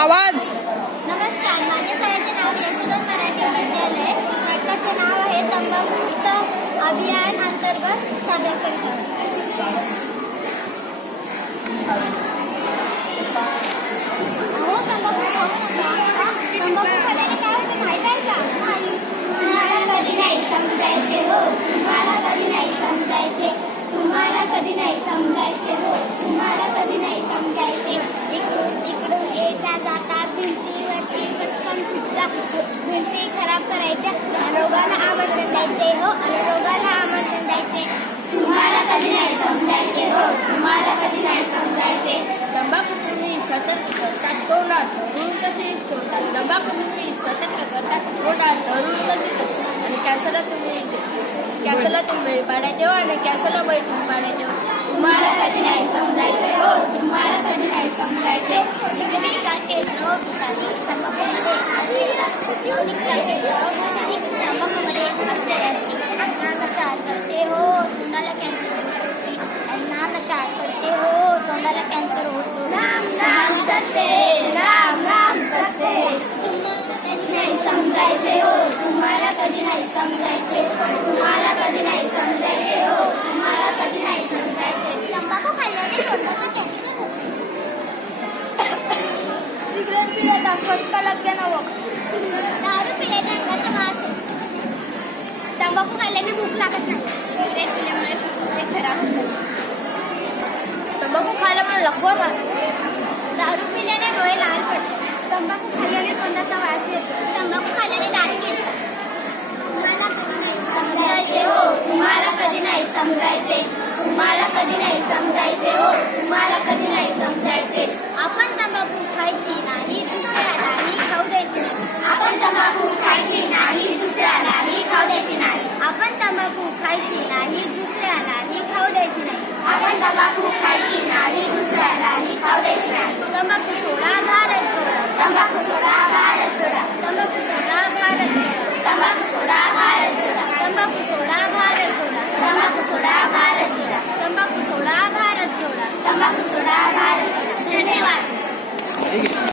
आवाज. नमस्कार माझ्या शाळेचे नाव यशोधन मराठी विद्यालय. नाटकाचे नाव आहे तंबाखुमुक्त अभियान अंतर्गत सादर करीत आहोत. अहो तंबाखू खाऊ नका तंबाखू खाल्ल्याने काय होते माहीत आहे का तुम्हाला कधी नाही समजायचे हो तुम्हाला कधी नाही समजायचे तुम्हाला कधी नाही समजायचे हो तुम्हाला कधी नाही समजायचे इकडून तिकडून येता जाता भिंतीवरती पचकन फुटता खराब करायच्या. रोगाला आमंत्रण द्यायचे हो. आणि रोगाला आमंत्रण द्यायचे. तुम्हाला कधी नाही समजायचे हो. तुम्हाला कधी नाही समजायचे. तंबाखू तुम्ही सतर्क करतात तोंडात धरून कसे ठेवतात? तंबाखू तुम्ही सतर्क करतात तोंडात धरून कसे ठेवतात? आणि कॅसला तुम्ही कॅसला तुम्ही पाडायचे हो आणि कॅसला बैठून तुम्ही पाडायचे हो तुम्हाला कधी नाही समजायचे हो तुम्हाला कधी नाही समजायचे पिकनिक सारखे रोगशाही तंबाखूमध्ये असलेली असते पिकनिक सारखे रोगशाही तंबाखूमध्ये असलेले असते अण्णा नशा चढते हो तोंडाला कॅन्सर होते अण्णा नशा चढते हो तोंडाला कॅन्सर होतो राम राम सत्ते राम राम सत्ते तुम्हाला कधी नाही समजायचे हो तुम्हाला कधी नाही समजायचे तुम्हाला कधी नाही समजायचे हो तुम्हाला कधी नाही समजायचे तंबाखू खाल्ल्याने तोंडाचा कॅन्सर होतो सिगरेट पिण्याचा फसका लागते व दारू पिल्याने अंगाचा वास येतो तंबाखू खाल्ल्याने भूक लागत नाही सिगरेट पिल्यामुळे खराब होतात तंबाखू खायला पण लखवा दारू लाल पडतो. तंबाखू खाल्ल्याने तोंडाचा वास येतो. तंबाखू खाल्ल्याने दात किडतात तुम्हाला कधी नाही समजायचे हो. तुम्हाला कधी नाही समजायचे. तुम्हाला कधी नाही समजायचे हो. तुम्हाला कधी नाही समजायचे. आपण तंबाखू खायची नाही दुसऱ्यालाही खाऊ द्यायची आपण तंबाखू खायची नाही दुसऱ्यालाही खाऊ द्यायची नाही. आपण तंबाखू खायची नाही दुसऱ्यालाही खाऊ द्यायची नाही. आपण तंबाखू खायची नाही दुसऱ्यालाही खाऊ द्यायची नाही. तंबाखू सोडा